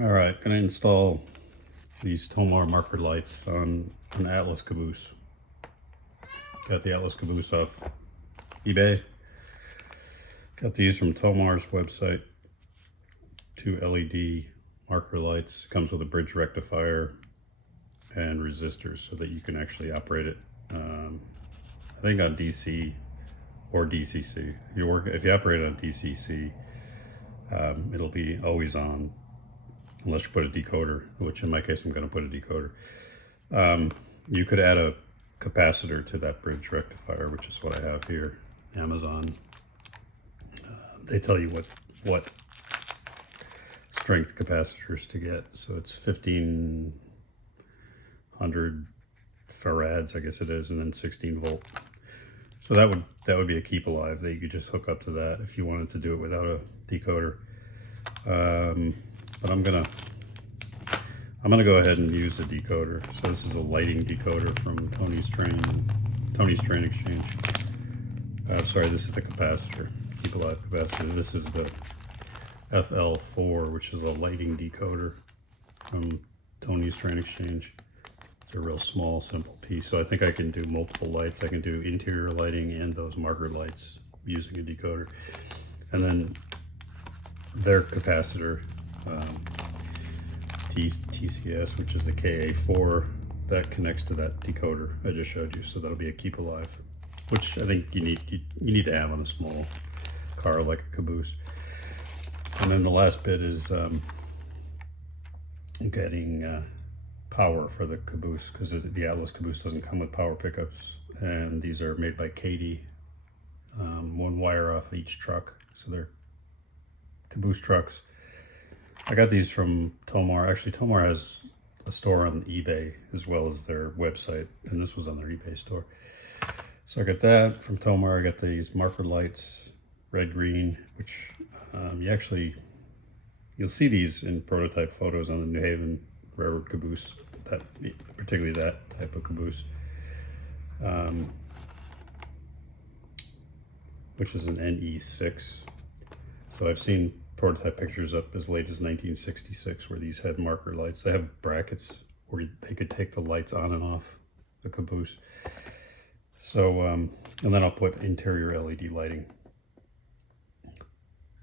All right, gonna install these Tomar marker lights on an Atlas Caboose. Got the Atlas Caboose off eBay. Got these from Tomar's website. 2 LED marker lights. Comes with a bridge rectifier and resistors so that you can actually operate it. I think on DC or DCC. If you operate on DCC, it'll be always on. Unless you put a decoder, which in my case I'm going to put a decoder. You could add a capacitor to that bridge rectifier, which is what I have here. Amazon. They tell you what strength capacitors to get. So it's 1500 farads, I guess it is, and then 16 volt. So that would be a keep alive that you could just hook up to that if you wanted to do it without a decoder. But I'm gonna go ahead and use the decoder. So this is a lighting decoder from Tony's Train Exchange. Sorry, this is the capacitor, keep alive capacitor. This is the FL4, which is a lighting decoder from Tony's Train Exchange. It's a real small, simple piece. So I think I can do multiple lights. I can do interior lighting and those marker lights using a decoder. And then their capacitor, TCS, which is a KA4, that connects to that decoder I just showed you. So that'll be a keep alive, which I think you need to have on a small car like a Caboose. And then the last bit is getting power for the Caboose, because the Atlas Caboose doesn't come with power pickups, and these are made by Katie. One wire off each truck, so they're Caboose trucks. I got these from Tomar. Actually, Tomar has a store on eBay as well as their website, and this was on their eBay store. So I got that from Tomar. I got these marker lights, red, green, which you'll see these in prototype photos on the New Haven Railroad Caboose, particularly that type of Caboose, which is an NE6. So I've seen prototype pictures up as late as 1966 where these had marker lights. They have brackets where they could take the lights on and off the Caboose. So, and then I'll put interior LED lighting.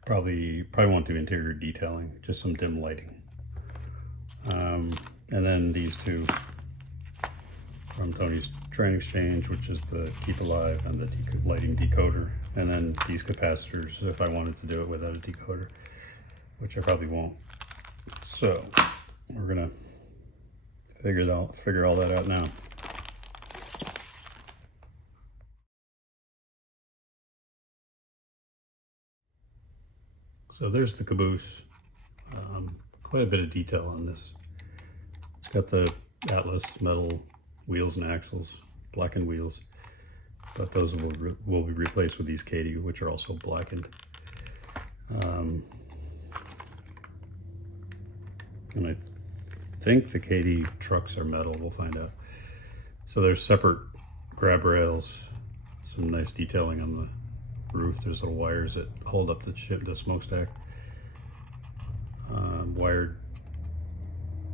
Probably won't do interior detailing, just some dim lighting. And then these two from Tony's Train Exchange, which is the keep alive and the lighting decoder. And then these capacitors if I wanted to do it without a decoder, which I probably won't. So we're gonna figure all that out now. So there's the Caboose. Quite a bit of detail on this. It's got the Atlas metal wheels and axles, blackened wheels, but those will be replaced with these Katie, which are also blackened. And I think the Katie trucks are metal. We'll find out. So there's separate grab rails, some nice detailing on the roof. There's little wires that hold up the smokestack. Wired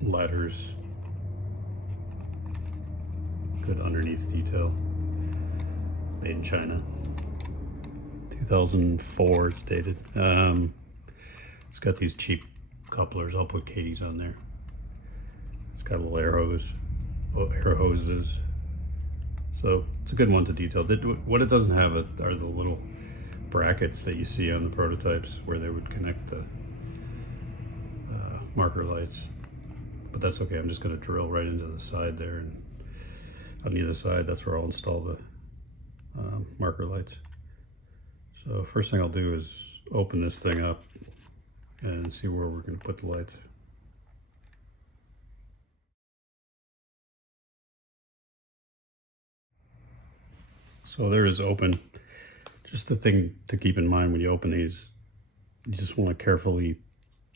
ladders. Good underneath detail. Made in China. 2004 it's dated. It's got these cheap couplers. I'll put Katie's on there. It's got a little air hoses. So it's a good one to detail. What it doesn't have are the little brackets that you see on the prototypes where they would connect the marker lights. But that's okay. I'm just going to drill right into the side there, and on either side, that's where I'll install the marker lights. So first thing I'll do is open this thing up and see where we're going to put the lights. So there is open. Just the thing to keep in mind when you open these, you just want to carefully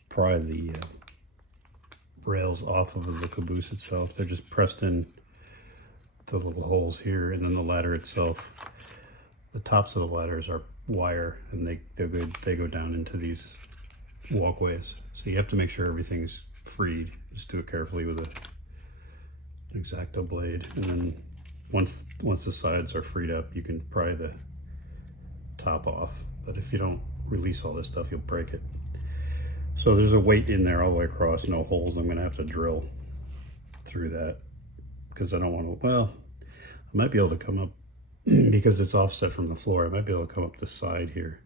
pry the rails off of the Caboose itself. They're just pressed in the little holes here, and then the ladder itself, the tops of the ladders are wire, and they go down into these walkways. So you have to make sure everything's freed. Just do it carefully with an X-Acto blade, and then once the sides are freed up, you can pry the top off. But if you don't release all this stuff, you'll break it. So there's a weight in there all the way across, no holes. I'm gonna have to drill through that because I don't want to, well, I might be able to come up because it's offset from the floor. I might be able to come up the side here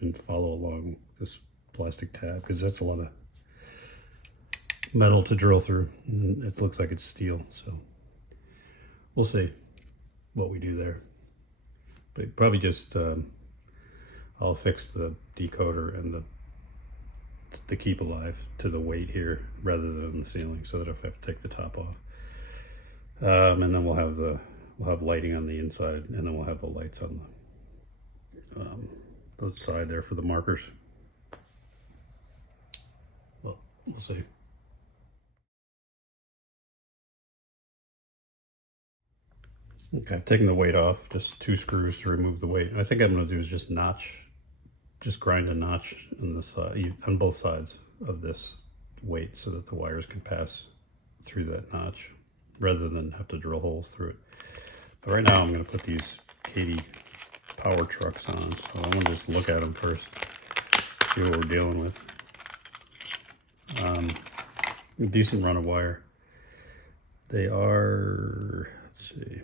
and follow along this plastic tab, because that's a lot of metal to drill through, and it looks like it's steel. So we'll see what we do there, but probably just I'll fix the decoder and the keep alive to the weight here rather than the ceiling, so that if I have to take the top off, and then we'll have lighting on the inside, and then we'll have the lights on the side there for the markers. Well, we'll see. Okay, I've taken the weight off, just 2 screws to remove the weight. And I think what I'm gonna do is just grind a notch on the side, on both sides of this weight, so that the wires can pass through that notch rather than have to drill holes through it. But right now I'm gonna put these Katy power trucks on. So I'm gonna just look at them first, see what we're dealing with. A decent run of wire. They are, let's see,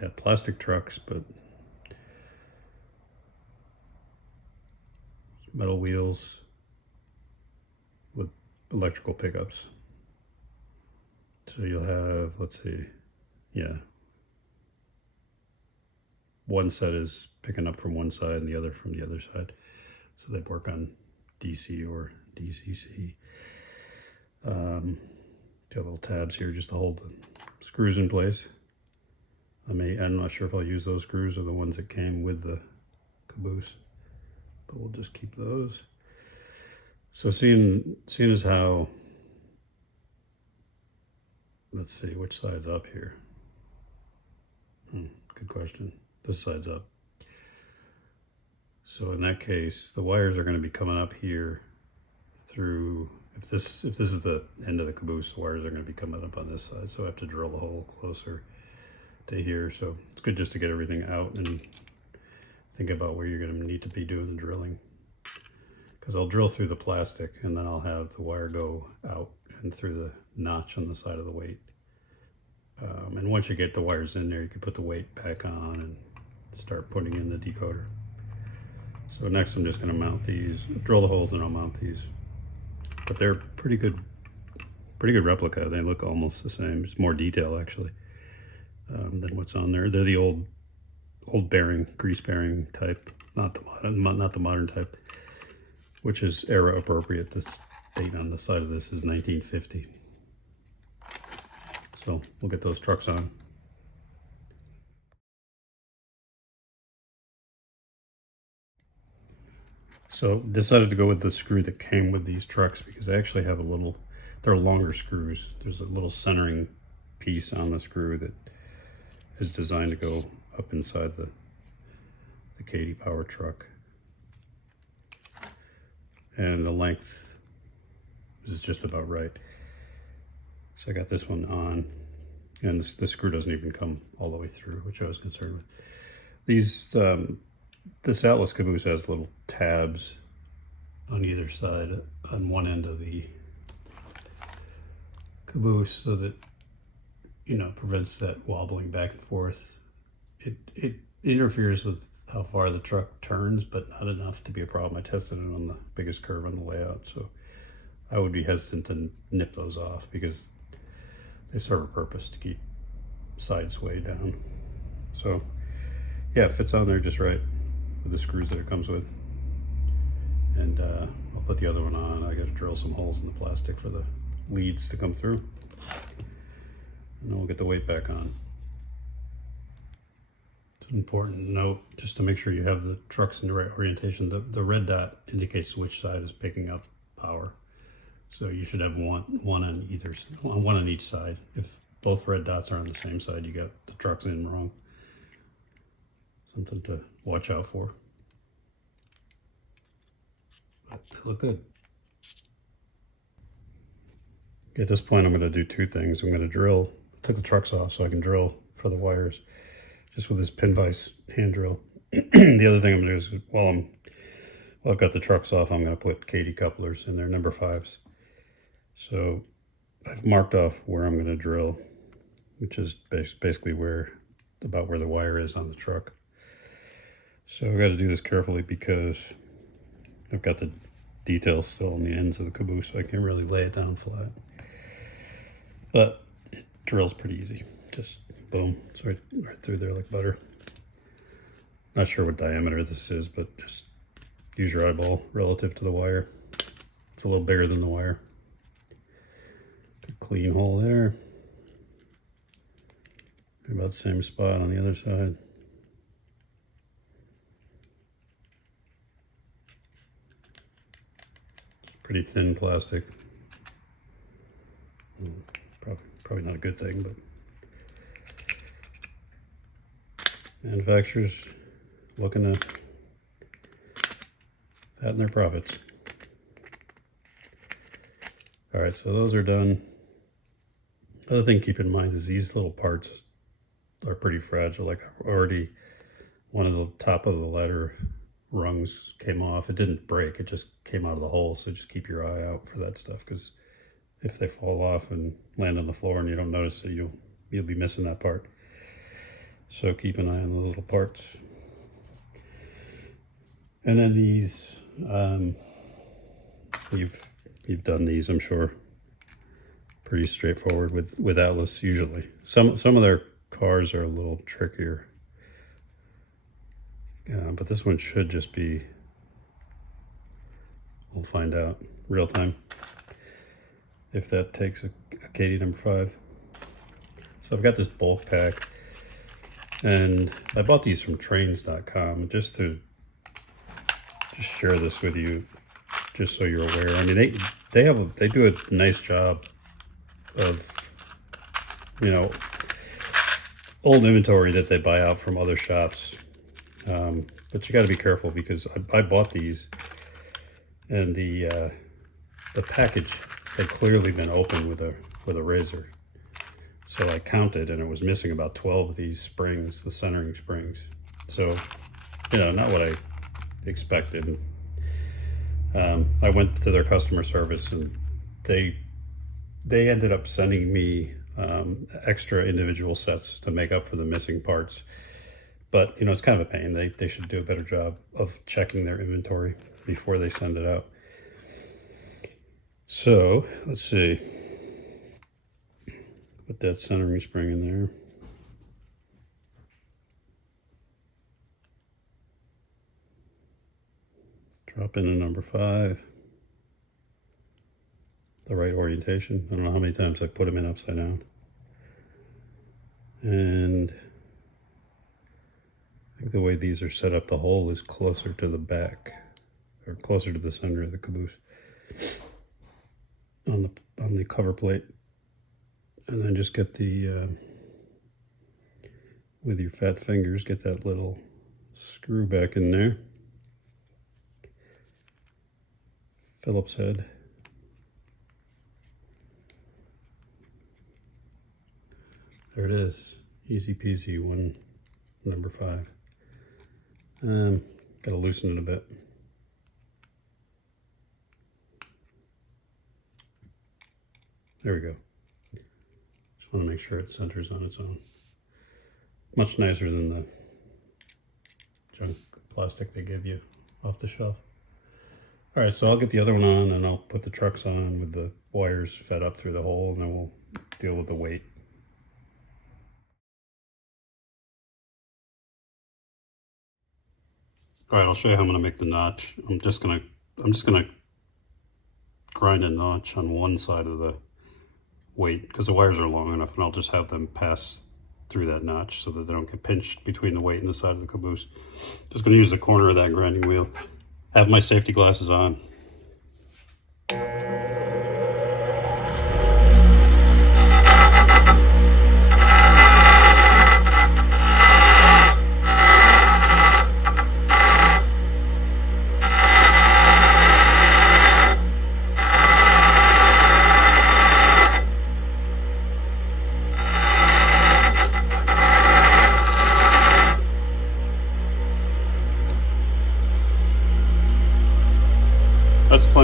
got plastic trucks, but metal wheels with electrical pickups. So you'll have, let's see, yeah, one set is picking up from one side and the other from the other side. So they work on DC or DCC. Got little tabs here just to hold the screws in place. I'm not sure if I'll use those screws or the ones that came with the Caboose, but we'll just keep those. So seeing as how, let's see, which side's up here? Good question. This side's up. So in that case, the wires are going to be coming up here through, if this is the end of the Caboose, the wires are going to be coming up on this side. So I have to drill the hole closer to here. So it's good just to get everything out and think about where you're going to need to be doing the drilling. Because I'll drill through the plastic and then I'll have the wire go out and through the notch on the side of the weight. And once you get the wires in there, you can put the weight back on and start putting in the decoder. So next I'm just going to mount these, drill the holes, and I'll mount these. But they're pretty good replica. They look almost the same. It's more detail actually than what's on there. They're the old bearing, grease bearing type, not the modern type, which is era appropriate. This date on the side of this is 1950. So we'll get those trucks on. So decided to go with the screw that came with these trucks because they actually have they're longer screws. There's a little centering piece on the screw that is designed to go up inside the Katy power truck. And the length is just about right. So I got this one on, and the screw doesn't even come all the way through, which I was concerned with. These, this Atlas Caboose has little tabs on either side on one end of the Caboose, so that, you know, prevents that wobbling back and forth. It interferes with how far the truck turns, but not enough to be a problem. I tested it on the biggest curve on the layout, so I would be hesitant to nip those off because they serve a purpose to keep side sway down. So yeah, it fits on there just right with the screws that it comes with. And I'll put the other one on. I got to drill some holes in the plastic for the leads to come through. And then we'll get the weight back on. It's an important note just to make sure you have the trucks in the right orientation. The red dot indicates which side is picking up power. So you should have one on each side. If both red dots are on the same side, you got the trucks in wrong. Something to watch out for. But they look good. At this point, I'm going to do two things. I'm going to drill. I took the trucks off so I can drill for the wires just with this pin vise hand drill. The other thing I'm going to do is while I've got the trucks off, I'm going to put Katy couplers in there, number 5s. So I've marked off where I'm going to drill, which is basically about where the wire is on the truck. So I've got to do this carefully because I've got the details still on the ends of the caboose, so I can't really lay it down flat. But it drills pretty easy. Just boom, it's right through there like butter. Not sure what diameter this is, but just use your eyeball relative to the wire. It's a little bigger than the wire. Clean hole there. About the same spot on the other side. Pretty thin plastic. Probably not a good thing, but manufacturers looking to fatten their profits. All right, so those are done. Other thing to keep in mind is these little parts are pretty fragile. Like already one of the top of the ladder rungs came off. It didn't break, it just came out of the hole. So just keep your eye out for that stuff, because if they fall off and land on the floor and you don't notice it, you'll be missing that part. So keep an eye on the little parts. And then these, you've done these, I'm sure. Pretty straightforward with Atlas usually. Some of their cars are a little trickier. But this one should just be, we'll find out real time if that takes a Katy number 5. So I've got this bulk pack, and I bought these from trains.com just to share this with you, just so you're aware. I mean, they do a nice job of, old inventory that they buy out from other shops. But you got to be careful, because I bought these, and the package had clearly been opened with a razor. So I counted, and it was missing about 12 of these springs, the centering springs. So, not what I expected. I went to their customer service, and they ended up sending me extra individual sets to make up for the missing parts. But, it's kind of a pain. They should do a better job of checking their inventory before they send it out. So, let's see. Put that centering spring in there. Drop in a number 5. The right orientation. I don't know how many times I put them in upside down. And I think the way these are set up, the hole is closer to the back, or closer to the center of the caboose on the cover plate. And then just get the with your fat fingers, get that little screw back in there. Phillips head. There it is, easy peasy, number 5. Gotta loosen it a bit. There we go. Just want to make sure it centers on its own. Much nicer than the junk plastic they give you off the shelf. All right, so I'll get the other one on, and I'll put the trucks on with the wires fed up through the hole, and then we'll deal with the weight. All right, I'll show you how I'm going to make the notch. I'm just gonna grind a notch on one side of the weight, because the wires are long enough, and I'll just have them pass through that notch so that they don't get pinched between the weight and the side of the caboose. Just going to use the corner of that grinding wheel. Have my safety glasses on.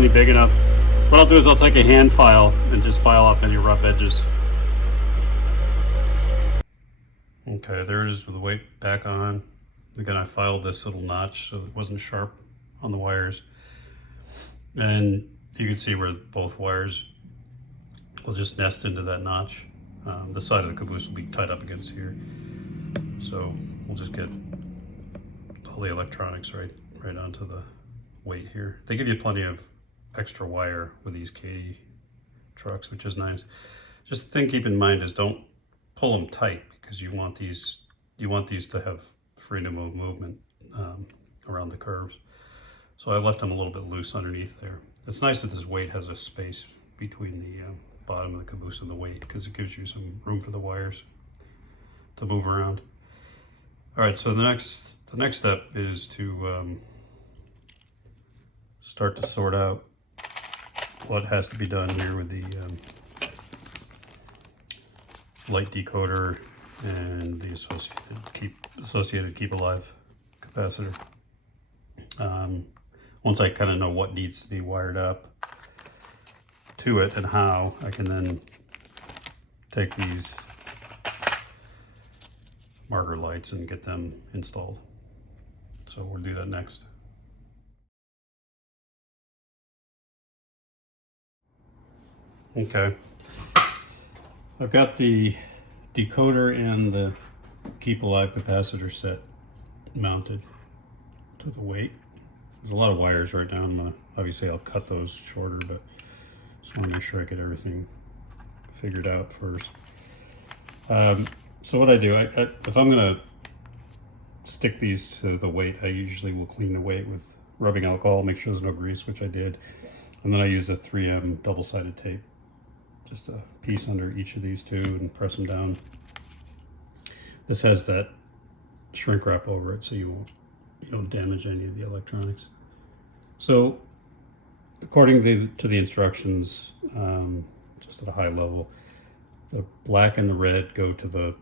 plenty big enough. What I'll do is I'll take a hand file and just file off any rough edges. Okay, there it is with the weight back on. Again, I filed this little notch so it wasn't sharp on the wires. And you can see where both wires will just nest into that notch. The side of the caboose will be tied up against here. So we'll just get all the electronics right onto the weight here. They give you plenty of extra wire with these Katy trucks, which is nice. Just the thing keep in mind is don't pull them tight, because you want these to have freedom of movement around the curves. So I left them a little bit loose underneath there. It's nice that this weight has a space between the bottom of the caboose and the weight, because it gives you some room for the wires to move around. All right, so the next step is to start to sort out what has to be done here with the light decoder and the associated keep alive capacitor. Once I kind of know what needs to be wired up to it and how, I can then take these marker lights and get them installed. So we'll do that next. Okay, I've got the decoder and the keep alive capacitor set mounted to the weight. There's a lot of wires right now. Obviously I'll cut those shorter, but just want to make sure I get everything figured out first. So what I do, if I'm going to stick these to the weight, I usually will clean the weight with rubbing alcohol, make sure there's no grease, which I did. And then I use a 3M double-sided tape, just a piece under each of these two, and press them down. This has that shrink wrap over it, so you don't damage any of the electronics. So according to the instructions, just at a high level, the black and the red go to the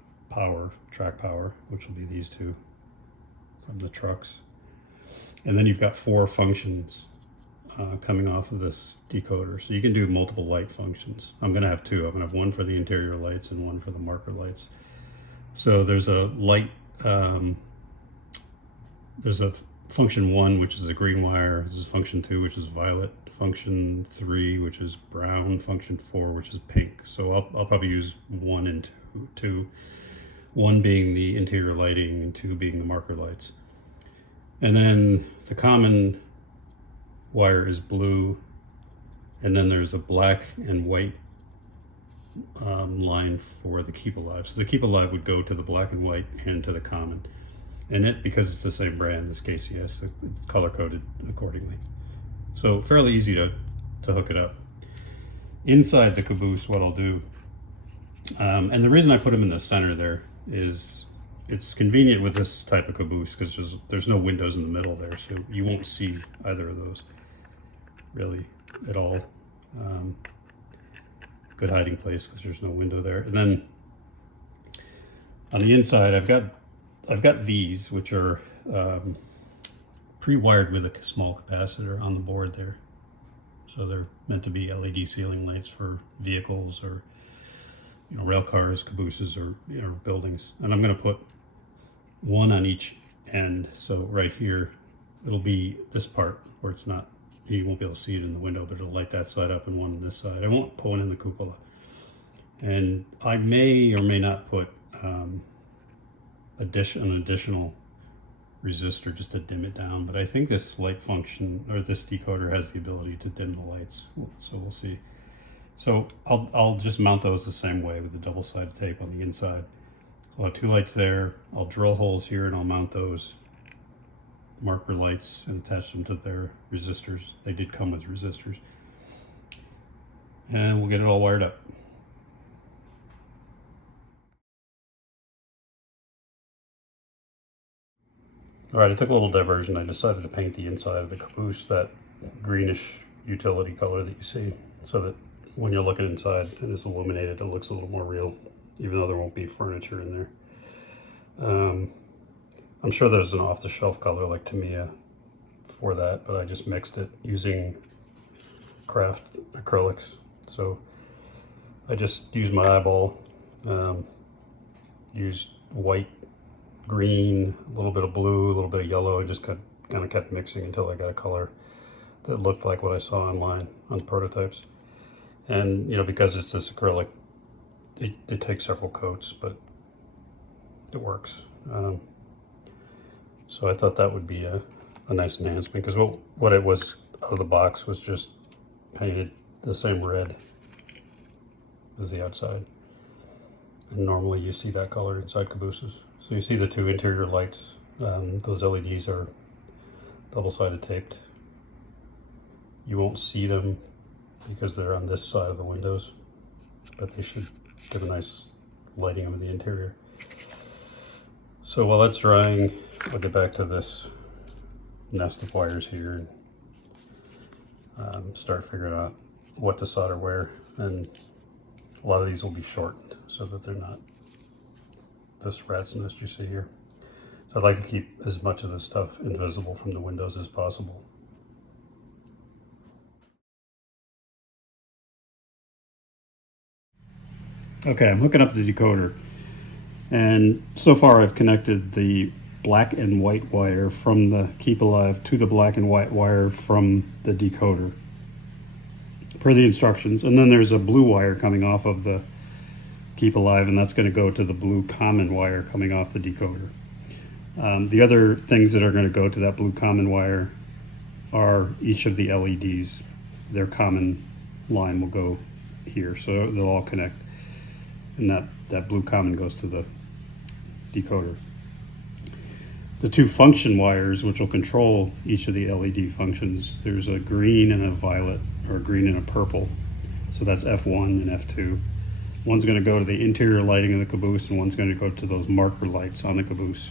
track power, which will be these two from the trucks. And then you've got 4 functions coming off of this decoder. So you can do multiple light functions. I'm going to have 2. I'm going to have one for the interior lights and one for the marker lights. So there's a light, there's a function 1, which is a green wire. This is function 2, which is violet. Function 3, which is brown. Function 4, which is pink. So I'll probably use 1 and 2. 1 being the interior lighting and 2 being the marker lights. And then the common wire is blue, and then there's a black and white line for the keep alive. So the keep alive would go to the black and white and to the common. And it, because it's the same brand, this KCS, it's color coded accordingly. So fairly easy to hook it up. Inside the caboose, what I'll do, and the reason I put them in the center there is it's convenient with this type of caboose because there's no windows in the middle there, so you won't see either of those really at all. Good hiding place because there's no window there. And then on the inside, I've got these, which are pre-wired with a small capacitor on the board there. So they're meant to be LED ceiling lights for vehicles or rail cars, cabooses, or buildings. And I'm going to put one on each end. So right here, it'll be this part where it's not, you won't be able to see it in the window, but it'll light that side up and one on this side. I won't put one in the cupola. And I may or may not put an additional resistor just to dim it down, but I think this light function, or this decoder, has the ability to dim the lights, so we'll see. So I'll just mount those the same way with the double-sided tape on the inside. So I'll have 2 lights there. I'll drill holes here and I'll mount those marker lights and attach them to their resistors. They did come with resistors. And we'll get it all wired up. All right, I took a little diversion. I decided to paint the inside of the caboose that greenish utility color that you see, so that when you're looking inside and it's illuminated, it looks a little more real, even though there won't be furniture in there. I'm sure there's an off-the-shelf color like Tamiya for that, but I just mixed it using craft acrylics. So I just used my eyeball, used white, green, a little bit of blue, a little bit of yellow. I just kind of kept mixing until I got a color that looked like what I saw online on the prototypes. And you know, because it's this acrylic, it takes several coats, but it works. So I thought that would be a nice enhancement, because what it was out of the box was just painted the same red as the outside. And normally you see that color inside Cabooses. So you see the two interior lights. Those LEDs are double-sided taped. You won't see them because they're on this side of the windows, but they should give a nice lighting of the interior. So while that's drying, I'll get back to this nest of wires here and start figuring out what to solder where. And a lot of these will be shortened so that they're not this rat's nest you see here. So I'd like to keep as much of this stuff invisible from the windows as possible. Okay, I'm hooking up the decoder, and so far I've connected the black and white wire from the Keep Alive to the black and white wire from the decoder per the instructions. And then there's a blue wire coming off of the Keep Alive, and that's going to go to the blue common wire coming off the decoder. The other things that are going to go to that blue common wire are each of the LEDs. Their common line will go here, so they'll all connect. And that blue common goes to the decoder. The two function wires, which will control each of the LED functions, there's a green and a violet, or a green and a purple. So that's F1 and F2. One's going to go to the interior lighting of the Caboose, and one's going to go to those marker lights on the Caboose.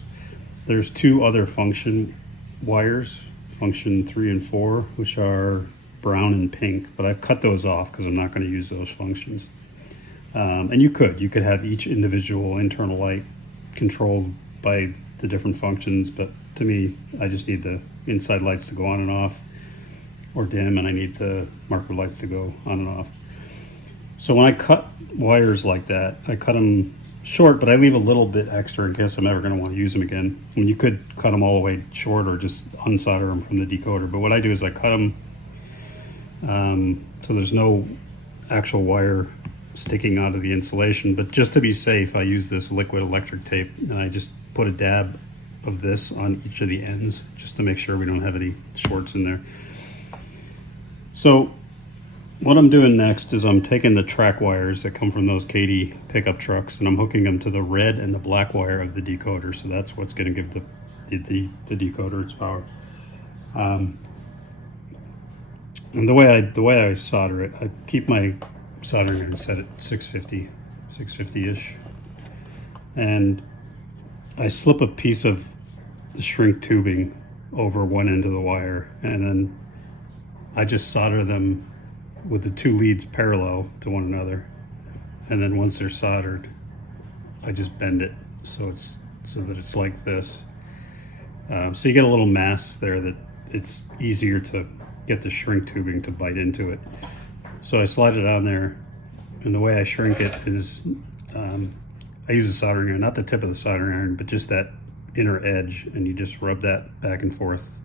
There's two other function wires, function 3 and 4, which are brown and pink, but I've cut those off because I'm not going to use those functions. And you could have each individual internal light controlled by the different functions, but to me, I just need the inside lights to go on and off or dim, and I need the marker lights to go on and off. So when I cut wires like that, I cut them short, but I leave a little bit extra in case I'm ever going to want to use them again. I mean, you could cut them all the way short or just unsolder them from the decoder, but what I do is I cut them so there's no actual wire sticking out of the insulation. But just to be safe, I use this liquid electric tape, and I just put a dab of this on each of the ends just to make sure we don't have any shorts in there. So what I'm doing next is I'm taking the track wires that come from those Katy pickup trucks, and I'm hooking them to the red and the black wire of the decoder. So that's what's going to give the decoder its power. And the way I solder it, I keep my soldering iron set at 650-ish, and I slip a piece of the shrink tubing over one end of the wire, and then I just solder them with the two leads parallel to one another. And then once they're soldered, I just bend it so that it's like this. So you get a little mass there that it's easier to get the shrink tubing to bite into it. So I slide it on there, and the way I shrink it is I use a soldering iron, not the tip of the soldering iron, but just that inner edge, and you just rub that back and forth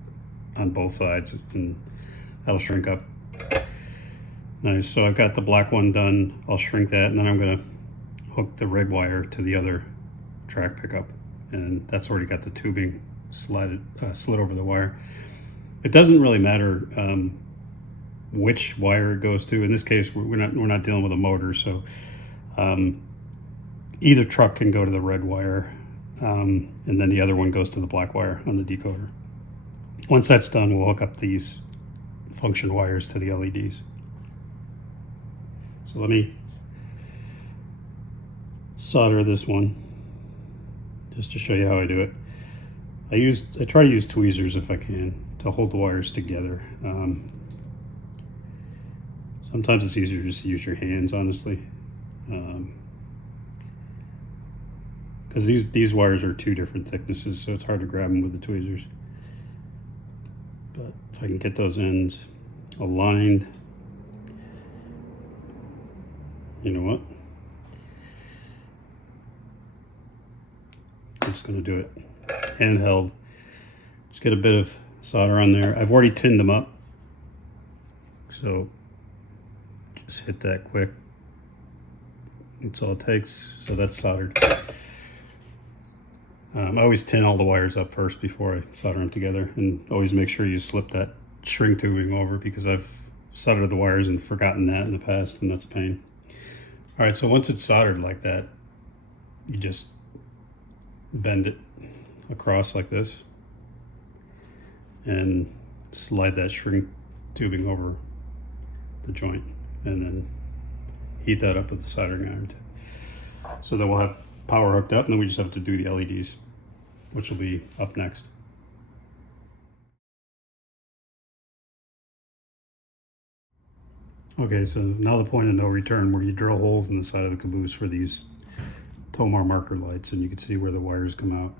on both sides, and that'll shrink up. Nice. So I've got the black one done. I'll shrink that, and then I'm going to hook the red wire to the other track pickup, and that's already got the tubing slid over the wire. It doesn't really matter which wire it goes to. In this case, we're not dealing with a motor, so either truck can go to the red wire, and then the other one goes to the black wire on the decoder. Once that's done, we'll hook up these function wires to the LEDs. So let me solder this one just to show you how I do it. I try to use tweezers if I can to hold the wires together. Sometimes it's easier just to use your hands, honestly, because these wires are two different thicknesses, so it's hard to grab them with the tweezers. But if I can get those ends aligned You know what? I'm just going to do it handheld. Just get a bit of solder on there. I've already tinned them up, so just hit that quick. That's all it takes. So that's soldered. I always tin all the wires up first before I solder them together, and always make sure you slip that shrink tubing over, because I've soldered the wires and forgotten that in the past, and that's a pain. All right, so once it's soldered like that, you just bend it across like this and slide that shrink tubing over the joint, and then heat that up with the soldering iron tip. So then we'll have power hooked up, and then we just have to do the LEDs, which will be up next. Okay, so now the point of no return, where you drill holes in the side of the caboose for these Tomar marker lights, and you can see where the wires come out.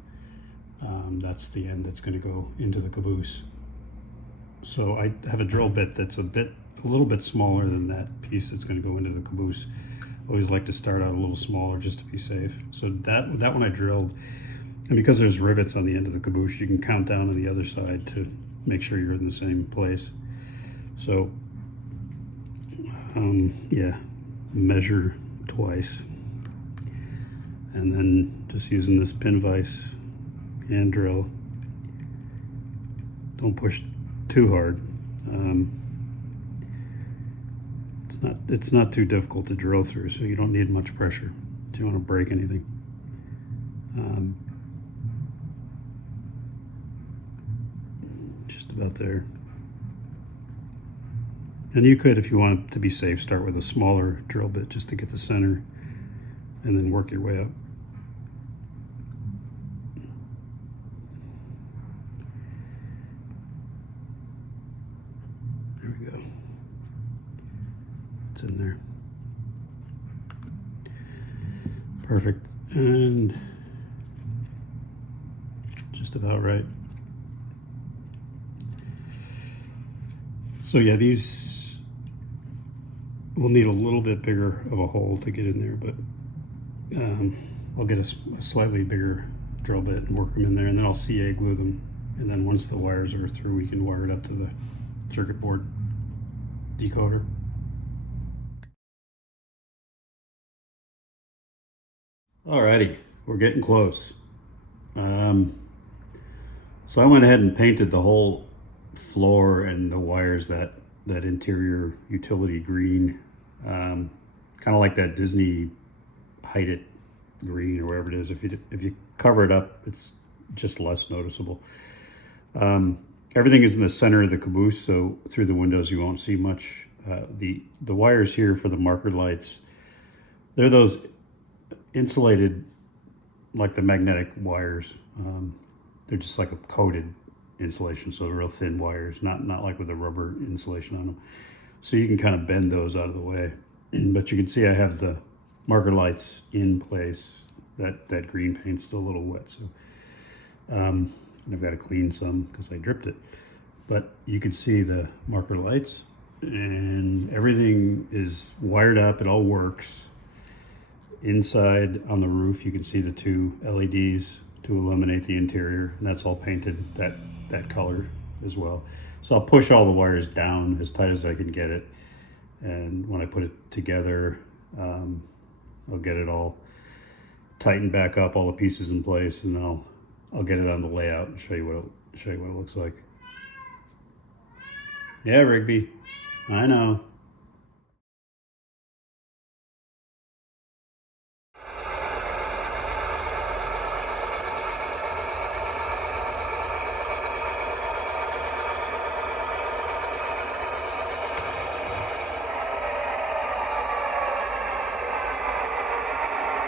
That's the end that's going to go into the caboose. So I have a drill bit that's a little bit smaller than that piece that's going to go into the caboose. I always like to start out a little smaller just to be safe. So that one I drilled, and because there's rivets on the end of the caboose, you can count down on the other side to make sure you're in the same place. So yeah, measure twice, and then just using this pin vise and drill. Don't push too hard. It's not too difficult to drill through, so you don't need much pressure. You don't want to break anything. Just about there. And you could, if you want to be safe, start with a smaller drill bit just to get the center, and then work your way up. There we go. It's in there. Perfect. And just about right. So yeah, these will need a little bit bigger of a hole to get in there, but I'll get a slightly bigger drill bit and work them in there, and then I'll CA glue them. And then once the wires are through, we can wire it up to the circuit board decoder. Alrighty, we're getting close. So I went ahead and painted the whole floor and the wires that interior utility green, kind of like that Disney Hide It green or whatever it is. If you cover it up, it's just less noticeable. Everything is in the center of the caboose, so through the windows you won't see much. The wires here for the marker lights, they're those insulated, like the magnetic wires. They're just like a coated insulation, so real thin wires, not like with a rubber insulation on them. So you can kind of bend those out of the way. But you can see I have the marker lights in place. That green paint's still a little wet, so and I've got to clean some because I dripped it. But you can see the marker lights, and everything is wired up. It all works. Inside on the roof, you can see the two LEDs to illuminate the interior, and that's all painted that color as well. So I'll push all the wires down as tight as I can get it, and when I put it together, I'll get it all tightened back up, all the pieces in place, and then I'll get it on the layout and show you what it looks like. Yeah, Rigby, I know.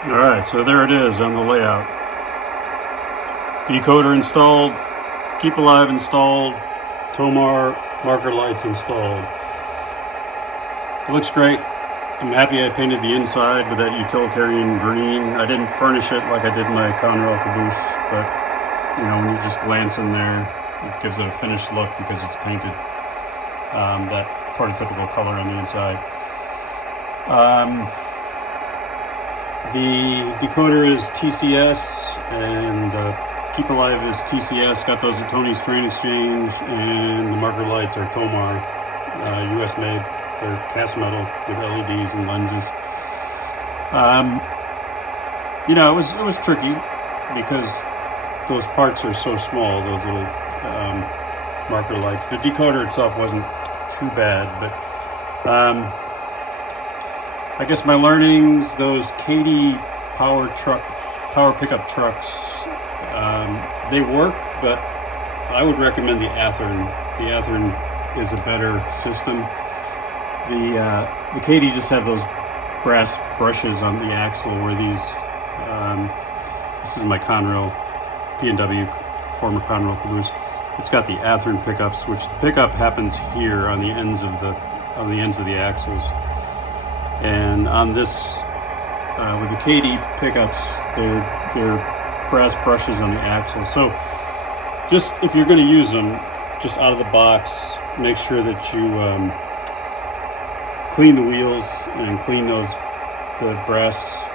All right, so there it is on the layout. Decoder installed, Keep Alive installed, Tomar marker lights installed. It looks great. I'm happy I painted the inside with that utilitarian green. I didn't furnish it like I did my Conrail Caboose, but you know, when you just glance in there, it gives it a finished look because it's painted that prototypical color on the inside. The decoder is TCS, and the Keep Alive is TCS. Got those at Tony's Train Exchange, and the marker lights are Tomar, US made. They're cast metal with LEDs and lenses. You know, it was tricky because those parts are so small, those little marker lights. The decoder itself wasn't too bad, but I guess my learnings, those Katy power pickup trucks, they work, but I would recommend the Athearn. The Athearn is a better system. The Katy just have those brass brushes on the axle where these, this is my Conrail P&W, former Conrail Caboose. It's got the Athearn pickups, which the pickup happens here on the ends of the axles. And on this, with the Katy pickups, they're brass brushes on the axle. So just if you're going to use them, just out of the box, make sure that you clean the wheels and clean the brass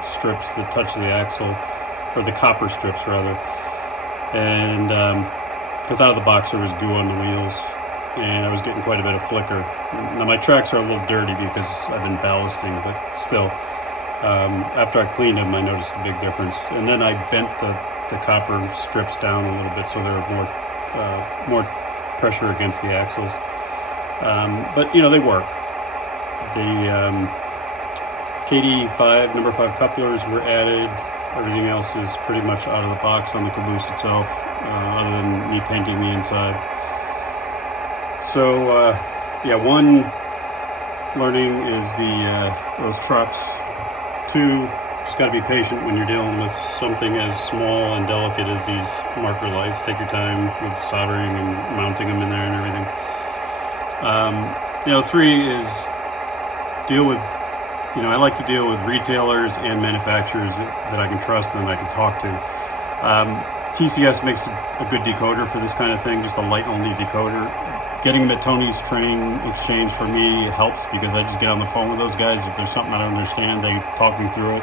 strips that touch the axle, or the copper strips rather. And because out of the box there was goo on the wheels, and I was getting quite a bit of flicker. Now my tracks are a little dirty because I've been ballasting, but still, after I cleaned them, I noticed a big difference. And then I bent the copper strips down a little bit so there were more pressure against the axles. But you know, they work. The KD5 number 5 couplers were added. Everything else is pretty much out of the box on the Caboose itself, other than me painting the inside. So yeah, one learning is those trucks. Two, just got to be patient when you're dealing with something as small and delicate as these marker lights. Take your time with soldering and mounting them in there and everything. You know, three is deal with, you know, I like to deal with retailers and manufacturers that I can trust and I can talk to. TCS makes a good decoder for this kind of thing, just a light-only decoder. Getting them at Tony's Train Exchange for me helps because I just get on the phone with those guys. If there's something I don't understand, they talk me through it,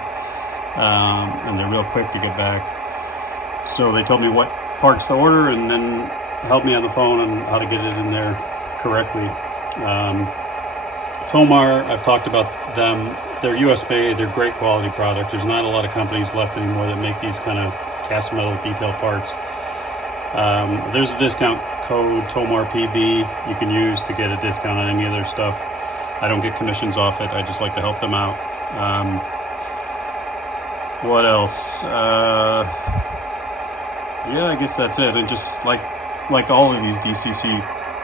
and they're real quick to get back. So they told me what parts to order and then helped me on the phone on how to get it in there correctly. Tomar, I've talked about them. They're US made, they're great quality product. There's not a lot of companies left anymore that make these kind of cast metal detail parts. There's a discount code, TOMARPB, you can use to get a discount on any of their stuff. I don't get commissions off it, I just like to help them out. What else? Yeah, I guess that's it. And just like all of these DCC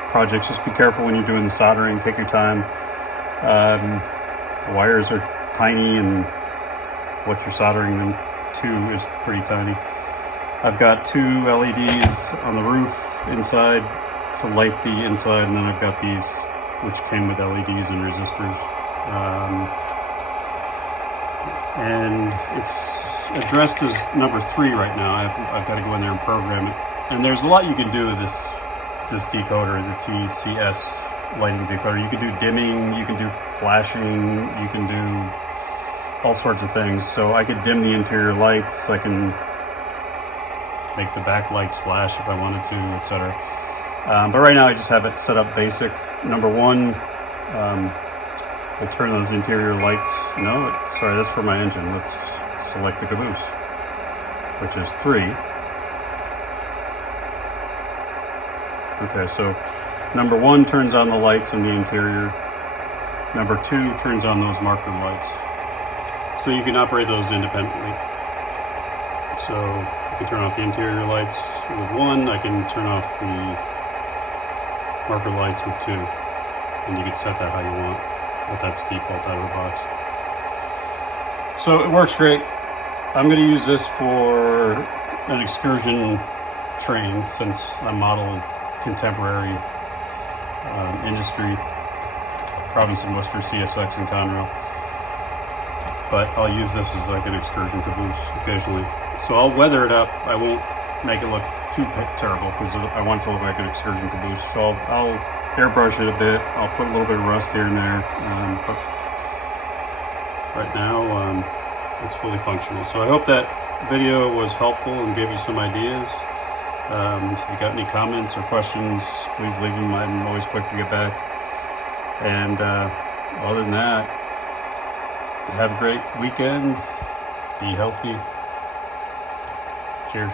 projects, just be careful when you're doing the soldering, take your time. The wires are tiny and what you're soldering them to is pretty tiny. I've got two LEDs on the roof inside to light the inside, and then I've got these which came with LEDs and resistors. And it's addressed as number 3 right now. I've got to go in there and program it. And there's a lot you can do with this decoder, the TCS lighting decoder. You can do dimming, you can do flashing, you can do all sorts of things. So I could dim the interior lights, I can make the back lights flash if I wanted to, etc. But right now I just have it set up basic. Number 1, we'll turn those interior lights. No, sorry, that's for my engine. Let's select the Caboose, which is 3. Okay, so number 1 turns on the lights in the interior. Number 2 turns on those marker lights. So you can operate those independently. So I can turn off the interior lights with 1. I can turn off the marker lights with 2. And you can set that how you want, but that's default out of the box. So it works great. I'm going to use this for an excursion train since I model contemporary industry, Robinson Worcester, CSX, and Conrail. But I'll use this as like an excursion caboose occasionally. So I'll weather it up. I won't make it look too terrible because I want it to look like an excursion caboose. So I'll airbrush it a bit. I'll put a little bit of rust here and there. But right now, it's fully functional. So I hope that video was helpful and gave you some ideas. If you got any comments or questions, please leave them. I'm always quick to get back. And other than that, have a great weekend. Be healthy. Cheers.